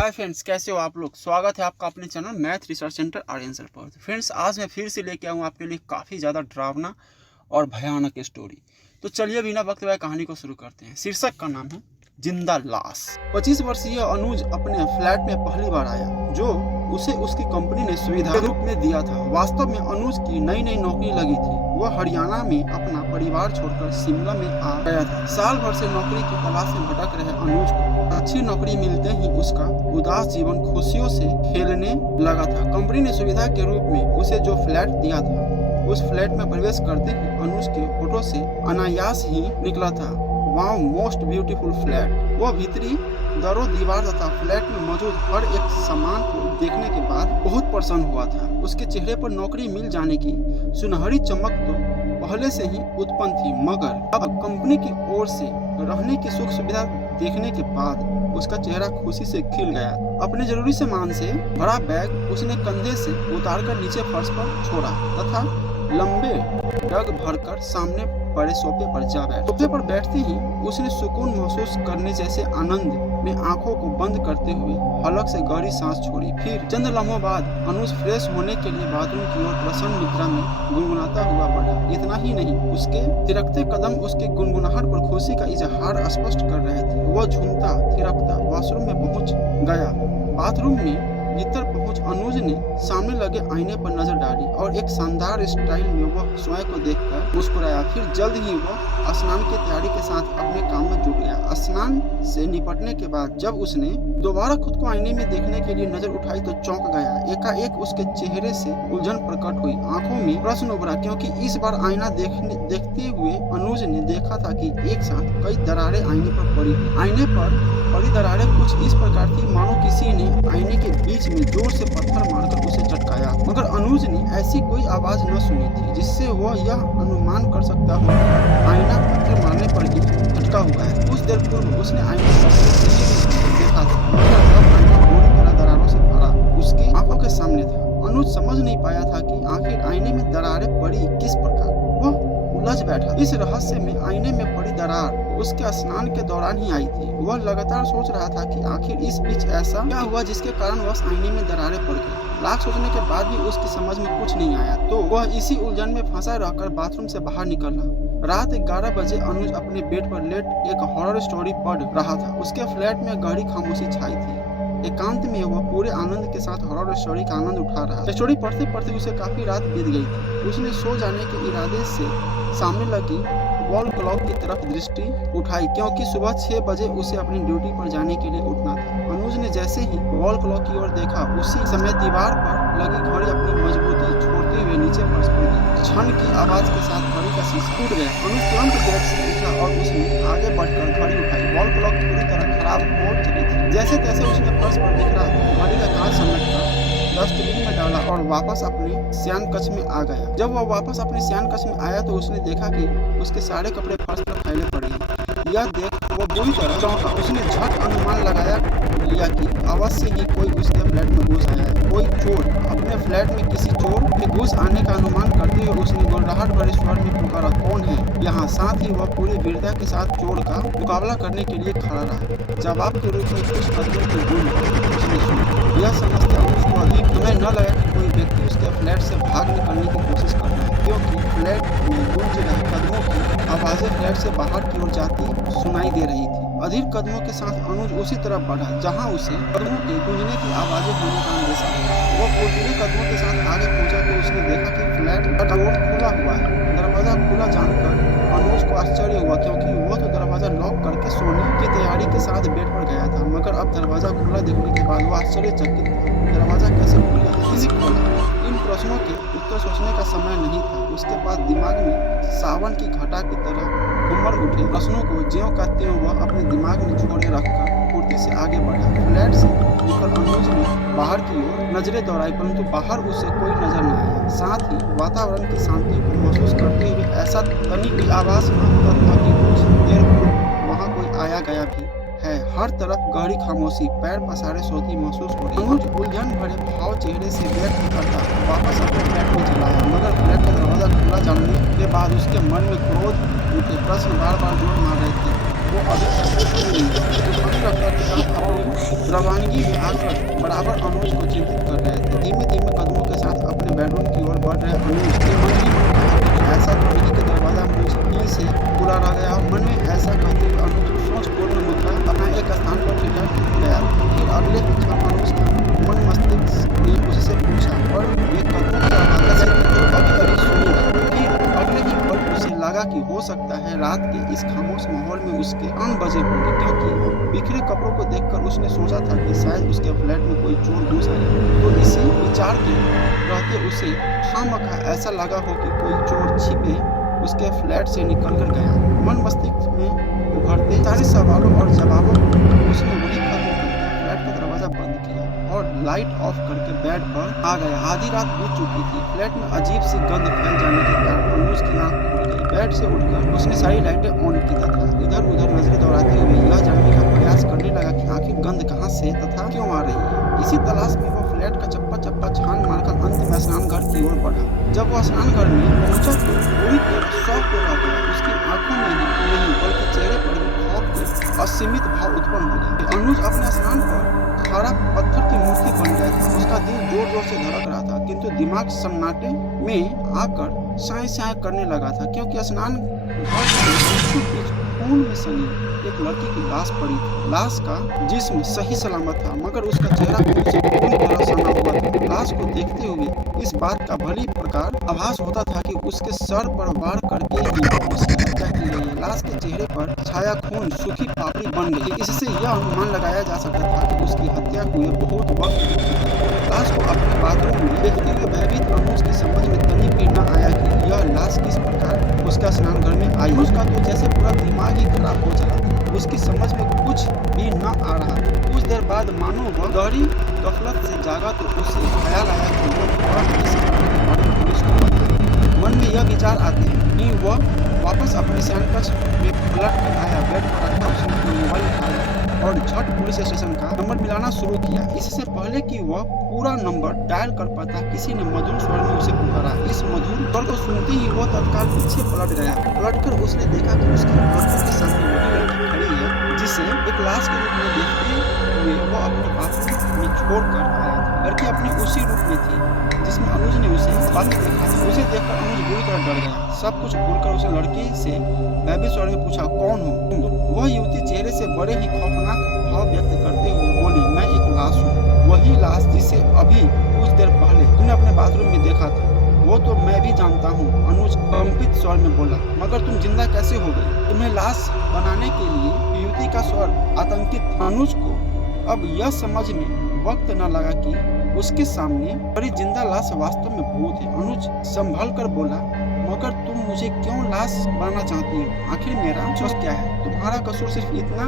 Hi friends, कैसे हो आप लोग। स्वागत है आपका अपने channel math research centre Aryan sir पर। फ्रेंड्स, आज मैं फिर से लेके आऊँ आपके लिए काफ़ी ज़्यादा डरावना और भयानक स्टोरी। तो चलिए बिना वक्त व्यय कहानी को शुरू करते हैं। शीर्षक का नाम है जिंदा लाश। 25 वर्षीय अनुज अपने फ्लैट में पहली बार आया, जो उसे उसकी कंपनी ने सुविधा के रूप में दिया था। वास्तव में अनुज की नई नई नौकरी लगी थी। वह हरियाणा में अपना परिवार छोड़कर शिमला में आ गया था। साल भर से नौकरी की तलाश में भटक रहे अनुज को अच्छी नौकरी मिलते ही उसका उदास जीवन खुशियों से खेलने लगा था। कंपनी ने सुविधा के रूप में उसे जो फ्लैट दिया था, उस फ्लैट में प्रवेश करते ही अनुज के फोटो से अनायास ही निकला था, वाओ मोस्ट ब्यूटीफुल फ्लैट। वह भीतरी दरों दीवार तथा फ्लैट में मौजूद हर एक सामान को देखने के बाद बहुत प्रसन्न हुआ था। उसके चेहरे पर नौकरी मिल जाने की सुनहरी चमक तो पहले से ही उत्पन्न थी, मगर अब कंपनी की ओर से रहने की सुख सुविधा देखने के बाद उसका चेहरा खुशी से खिल गया। अपने जरूरी सामान से भरा बैग उसने कंधे से उतारकर नीचे फर्श पर छोड़ा तथा लंबे डग भरकर सामने बड़े सोफे पर जा बैठा। सोफे पर बैठते ही उसने सुकून महसूस करने जैसे आनंद में आंखों को बंद करते हुए हलक से गहरी सांस छोड़ी। फिर चंद लम्हों बाद अनुज फ्रेश होने के लिए बाथरूम की ओर प्रसन्न निद्रा में गुनगुनाता हुआ बढ़ा। इतना ही नहीं, उसके थिरकते कदम उसके गुनगुनाहट पर खुशी का इजहार स्पष्ट कर रहे थे। वह झूमता थिरकता वॉशरूम में पहुंच गया। बाथरूम में भीतर पहुंच अनुज ने सामने लगे आईने पर नजर डाली और एक शानदार स्टाइल में वह स्वयं को देखकर मुस्कुराया। फिर जल्द ही वह स्नान की तैयारी के साथ अपने काम में जुट गया। स्नान से निपटने के बाद जब उसने दोबारा खुद को आईने में देखने के लिए नजर उठाई तो चौंक गया। एकाएक उसके चेहरे से उलझन प्रकट हुई, आंखों में प्रश्न उभरा, क्योंकि इस बार आईना देखते हुए अनुज ने देखा था कि एक साथ कई दरारें आईने पर पड़ी। आईने पर पड़ी दरारें कुछ इस प्रकार थी मानो किसी ने आईने के बीच में जोर से पत्थर मारकर उसे चटकाया, मगर अनुज ने ऐसी कोई आवाज न सुनी थी जिससे वह यह अनुमान कर सकता हो आईना पत्थर मारने पर ही चटका हुआ है। कुछ देर पूर्व उसने आईने पर देखा था, मगर अब आईना पूरी तरह दरारों से भरा उसकी आंखों के सामने था। अनुज समझ नहीं पाया था कि आखिर आईने में दरारें पड़ी किस प्रकार। वह उलझ बैठा। इस रहस्य में आईने में पड़ी दरार उसके स्नान के दौरान ही आई थी। वह लगातार सोच रहा था कि आखिर इस बीच ऐसा क्या हुआ जिसके कारण वह आईने में दरारें पड़ गई। लाख सोचने के बाद भी उसकी समझ में कुछ नहीं आया, तो वह इसी उलझन में फंसा रहकर बाथरूम से बाहर निकला। रात 11 बजे अनुज अपने बेड पर लेट एक हॉरर स्टोरी पढ़ रहा था। उसके फ्लैट में गहरी खामोशी छाई थी। एकांत में वह पूरे आनंद के साथ हॉरर स्टोरी का आनंद उठा रहा था। स्टोरी पढ़ते पढ़ते उसे काफी रात बीत गई थी। उसने सो जाने के इरादे से सामने लगी वॉल क्लॉक की तरफ दृष्टि उठाई, क्योंकि सुबह 6 बजे उसे अपनी ड्यूटी पर जाने के लिए उठना था। अनुज ने जैसे ही वॉल क्लॉक की ओर देखा, उसी समय दीवार पर लगी घड़ी अपनी मजबूती छोड़ते हुए नीचे फर्श पर गिरी। छन की आवाज के साथ घड़ी का शीशा टूट गया। अनुज तुरंत बेड से उठा और उसने आगे बढ़कर घड़ी उठाई। वॉल क्लॉक पूरी तरह खराब हो चुकी थी। जैसे तैसे उसने फर्श पर बिखरा घड़ी का कांच समेटकर डस्टबिन में डाला और वापस अपने शयन कक्ष में आ गया। जब वह वापस अपने शयन कक्ष में आया तो उसने देखा कि उसके सारे कपड़े फर्श पर फैले पड़े हैं। यह देख वह बुरी तरह चौंका। उसने झट अनुमान लगाया लिया कि अवश्य ही कोई उसके फ्लैट में घुस आया है, कोई चोर। अपने फ्लैट में किसी चोर के घुस आने का अनुमान करते हुए उसने गुर्राहट भरे स्वर में पुकारा, कौन है यहाँ। साथ ही वह पूरी वीरता के साथ चोर का मुकाबला करने के लिए खड़ा रहा। जवाब के रूप में कुछ कदमों की गूंज उसने सुनी। यह समझते अनुज को अधिक समय न लगा कि कोई व्यक्ति उसके फ्लैट से भाग निकलने की कोशिश कर रहा है, क्योंकि फ्लैट में गूंज रहे कदमों की आवाजें फ्लैट से बाहर की ओर जाती सुनाई दे रही थी। अधीर कदमों के साथ अनुज उसी तरफ बढ़ा जहां उसे कदमों के गूंजने की आवाजें होने का अंदेशा हुआ। वह फुर्तीले कदमों के साथ आगे पहुंचा तो उसने देखा कि फ्लैट का डोर खुला हुआ है। दरवाजा खुला जानकर अनुज को आश्चर्य हुआ, क्योंकि वह तो दरवाजा लॉक करके सोने की तैयारी के साथ बेड पर गया था, मगर अब दरवाजा खुला देखने के बाद वह आश्चर्यचकित था। दरवाजा कैसे खुल गया, किसी खोला? इन प्रश्नों के उत्तर सोचने का समय नहीं था। उसके बाद दिमाग में सावन की घटा की तरह उमड़ उठे प्रश्नों को ज्यों का त्यों वह अपने दिमाग में छोड़े रखकर फुर्ती से आगे बढ़ा। फ्लैट से निकल अनुज ने बाहर की ओर नजरें दौड़ाई, परंतु बाहर उसे कोई नजर न आया। साथ ही वातावरण की शांति को महसूस करते हुए ऐसा तनिक भी आभास होता था कि कुछ देर पूर्व वहाँ कोई आया गया भी है। हर तरफ गहरी खामोशी, पैर पसारे सोती महसूस हो रही। अनुज उलझन भरे भाव चेहरे से व्यक्त करता वापस अपने फ्लैट में चला आया, मगर फ्लैट का दरवाजा खुला जानने के बाद उसके मन में क्रोध उठे प्रश्न बार बार जोर मार रहे थे। वो अभी तक नहीं है। तूफानी रफ्तार के साथ अपनी रवानगी में आकर बराबर अनुज को चिंतित कर रहे थे। धीमे धीमे कदमों के साथ अपने बेडरूम की ओर बढ़ रहे अनुज के मन ही मन कहा कुछ ऐसा खिड़की का दरवाजा मुझे से खुला रह गया। मन में ऐसा कहते हुए अनुज सोचपूर्ण मुद्रा अपना एक स्थान पर ठिठक गया। फिर अगले क्षण अनुज का मन मस्तिष्क ने उससे पूछा और ये कदमों की आवाज़ जो अभी अभी सुनी है। फिर अगले ही पल उसे लगा कि हो सकता है रात के इस खामोश माहौल में उसके अन बजे होंगे, क्योंकि बिखरे कपड़ों को देखकर उसने सोचा था कि शायद उसके फ्लैट में कोई चोर घुस आया। तो इसी विचार के रहते उसे खामखा ऐसा लगा हो कि कोई चोर छिपे उसके फ्लैट से निकलकर गया। मन मस्तिष्क में उभरते सारे सवालों और जवाबों को उसने वही खत्म करके फ्लैट का दरवाजा बंद किया और लाइट ऑफ करके बेड पर आ गया। आधी रात बीत चुकी थी। फ्लैट में अजीब सी गंध फैल जाने के कारण अनुज की आंख खुल गई। बेड से उठकर उसने सारी लाइटें ऑन की तथा इधर उधर नजरें दौड़ाते हुए यह जानने का प्रयास करने लगा कि आखिर गंध कहाँ से तथा क्यों आ रही है। इसी तलाश में वो फ्लैट का चप्पा चप्पा छान मारकर अंत में स्नान घर की ओर बढ़ा। जब वह स्नान घर में पहुंचा तो पूरी तरह शॉक हो गया। उसकी आंखों में नहीं बल्कि चेहरे पर भी खौफ के असीमित भाव उत्पन्न हो गए। अनुज अपने स्नान पर खड़ा पत्थर की मूर्ति बन गया था। उसका दिल जोर जोर से धड़क रहा था, किंतु दिमाग सन्नाटे में आकर साए साए करने लगा था, क्योंकि स्नान घर से खून में सनी एक लड़की की लाश पड़ी थी। लाश का जिस्म सही सलामत था, मगर उसका चेहरा खून से पूरी तरह सना हुआ था। लाश को देखते हुए इस बात का भली प्रकार आभास होता था कि उसके सर पर वार करके ही उसकी हत्या की गई है। लाश के चेहरे पर छाया खून सूखी पापड़ी बन गई। इससे यह अनुमान लगाया जा सकता था कि उसकी हत्या हुए बहुत वक्त बीत चुका है। लाश को अपने बाथरूम में देखते हुए भयभीत अनुज की समझ में तनी भी न आया कि यह लाश किस प्रकार उसका स्नान घर में आई। उसका तो जैसे पूरा दिमाग ही खराब हो चला था। उसकी समझ में कुछ भी न आ रहा। कुछ देर बाद मानो वह गहरी गफलत से जागा तो उसे ख्याल आया कि वह फौरन इस पुलिस को बताए। मन में यह विचार आते ही वह वापस अपने सैंडविच में पलट कर आया। बेड पर रखा उसने अपना मोबाइल उठाया और झट पुलिस स्टेशन का नंबर मिलाना शुरू किया। इससे पहले कि वह पूरा नंबर डायल कर पाता, किसी ने मधुर स्वर में उसे पुकारा। इस मधुर स्वर को सुनते ही वह तत्काल पीछे पलट गया। पलटकर उसने देखा कि उसकी आंखों के सामने वही लड़की खड़ी है जिसे एक लाश के रूप में देखते हुए वह अपने बाथरूम में छोड़कर आया था। लड़की अपने उसी रूप में थी जिसमें अनुज ने उसे बातें देखा था। उसे देखकर अनुज बुरी तरह डर गया। सब कुछ भूलकर उसे लड़की से भयभीत स्वर में पूछा, कौन हो? वह युवती चेहरे से बड़े ही खौफनाक भाव व्यक्त करते हुए बोली, मैं एक लाश हूँ। वही लाश जिसे अभी कुछ देर पहले तुमने अपने बाथरूम में देखा था। वो तो मैं भी जानता हूँ, अनुज कंपित स्वर में बोला, मगर तुम जिंदा कैसे हो गई? तुम्हें लाश बनाने के लिए? युवती का स्वर आतंकित। अनुज को अब यह समझ में वक्त न लगा कि उसके सामने पड़ी जिंदा लाश वास्तव में भूत है। अनुज संभल कर बोला, मगर तुम मुझे क्यों लाश बनाना चाहती हो? आखिर मेरा दोष क्या है? तुम्हारा कसूर सिर्फ इतना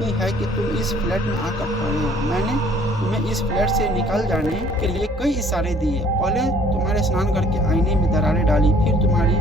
ही है कि तुम इस फ्लैट में आकर पड़े हो। मैंने तुम्हें इस फ्लैट से निकल जाने के लिए कई इशारे दिए। पहले तुम्हारे स्नान घर के आईने में दरारें डाली, फिर तुम्हारी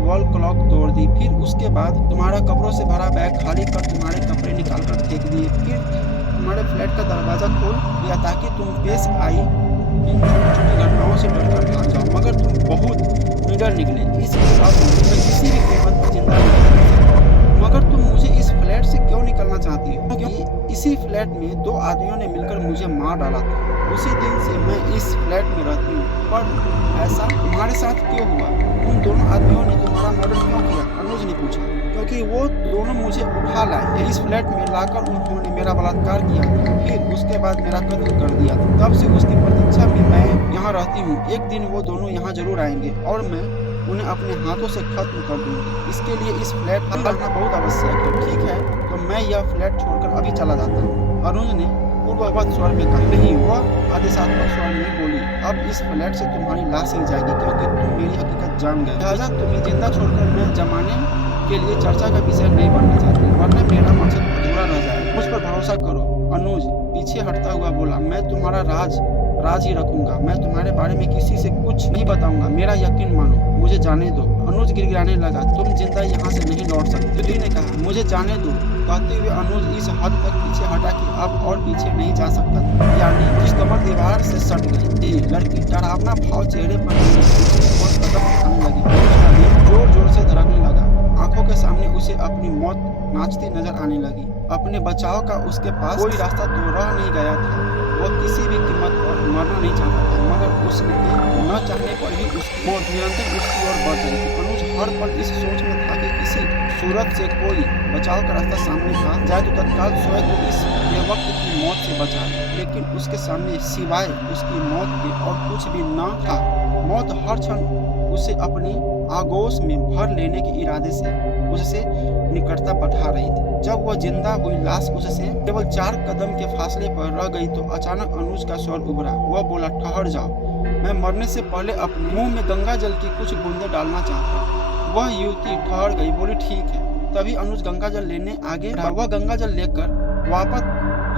वॉल क्लॉक तोड़ दी, फिर उसके बाद तुम्हारा कपड़ों से भरा बैग खाली कर तुम्हारे कपड़े निकाल कर फेंक दिए, फिर तुम्हारे फ्लैट का दरवाजा खोल दिया ताकि तुम पेश आई इन छोटी छोटी घटनाओं से डरकर भाग जाओ। मगर तुम बहुत निडर निकले। इस हिसाब से मैं किसी भी कीमत पर जिंदा नहीं रह सकता। मगर तुम मुझे इस फ्लैट से क्यों निकलना चाहती हो? क्योंकि इसी फ्लैट में दो आदमियों ने मिलकर मुझे मार डाला था। उसी दिन से मैं इस फ्लैट में रहती हूँ। पर ऐसा तुम्हारे साथ क्यों हुआ? उन दोनों आदमियों ने तुम्हारा मर्डर क्यों किया? अनुज ने पूछा। क्योंकि वो दोनों मुझे उठा लाए। इस फ्लैट में लाकर उन्होंने मेरा बलात्कार किया, फिर उसके बाद मेरा कत्ल कर दिया। तब से उसकी प्रतीक्षा में मैं यहाँ रहती हूँ। एक दिन वो दोनों यहाँ जरूर आएंगे और मैं उन्हें अपने हाथों से खत्म कर दूंगी। इसके लिए इस फ्लैट में रहना बहुत आवश्यक है। ठीक है, तो मैं यह फ्लैट छोड़कर अभी चला जाता हूँ। अनुज ने पूर्ववत स्वर में कहा। नहीं, वह आदेशात्मक स्वर में बोली, अब इस फ्लैट से तुम्हारी लाश ही जाएगी, क्योंकि तुम मेरी हकीकत जान गए। लिहाजा तुम्हें जिंदा छोड़कर मैं जमाने के लिए चर्चा का विषय नहीं बनना चाहती, वरना मेरा मकसद अधूरा रह जाए। मुझ पर भरोसा करो। अनुज पीछे हटता हुआ बोला, मैं तुम्हारा राज ही रखूंगा। मैं तुम्हारे बारे में किसी से कुछ नहीं बताऊंगा। मेरा यकीन मानो, मुझे जाने दो। अनुज गिड़गिड़ाने लगा, तुम जिंदा यहाँ से नहीं लौट सकते। युवती ने कहा, मुझे जाने दो। कहते हुए अनुज इस हद तक पीछे हटा कि अब और पीछे नहीं जा सकता था, यानी जिस कमर दीवार से सट गई। लड़की डरावना भाव चेहरे पर और कदम उठाने लगी। जोर जोर से धड़कने लगा। आंखों के सामने उसे अपनी अपनी मौत नाचती नजर आने लगी। अपने बचाव का उसके पास कोई रास्ता तो रह नहीं गया था। वह किसी भी कीमत पर मरना नहीं चाहता था, मगर उसके न चाहने पर भी उसकी मौत निरंतर उसकी ओर बढ़ रही थी। अनुज हर पल इस सोच में था कि किसी सूरत से कोई बचाव का रास्ता सामने आ जाए तो तत्काल स्वयं को इस बेवक्त की मौत से बचा ले, लेकिन उसके सामने सिवाय उसकी मौत के और कुछ भी न था। मौत हर क्षण उसे अपनी आगोश में भर लेने के इरादे से उससे निकटता बढ़ा रही थी। जब वह जिंदा हुई लाश उससे केवल 4 कदम के फासले पर रह गई तो अचानक अनुज का स्वर उभरा। वह बोला, ठहर जाओ, मैं मरने से पहले अपने मुंह में गंगा जल की कुछ बूंदें डालना चाहता हूँ। वह युवती ठहर गई, बोली, ठीक है। तभी अनुज गंगा जल लेने आगे बढ़ा। वह गंगा जल लेकर वापस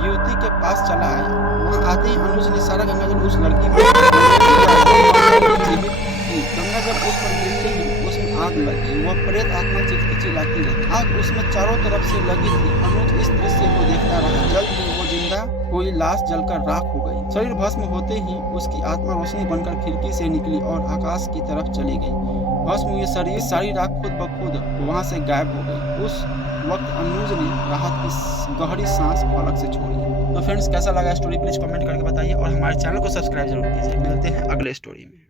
युवती के पास चला आया। वहाँ आते ही अनुज ने सारा गंगा जल उस लड़की पर गंगा जल उस पर गिरते ही उसमें आग लगी। वह प्रेत आत्मा चीखती चिल्लाती रही। आग उसमें चारों तरफ से लगी थी। अनुज इस दृश्य को देखता रहा। जल्द ही वो जिंदा हुई लाश जलकर राख हो गई। शरीर भस्म होते ही उसकी आत्मा रोशनी बनकर खिड़की से निकली और आकाश की तरफ चली गई। भस्म हुए शरीर सारी राख खुद ब खुद वहाँ से गायब हो गई। उस वक्त अनुज ने राहत की गहरी सांस पलक से छोड़ी। तो फ्रेंड्स, कैसा लगा स्टोरी प्लीज कमेंट करके बताइए और हमारे चैनल को सब्सक्राइब जरूर कीजिए। मिलते हैं अगले स्टोरी में।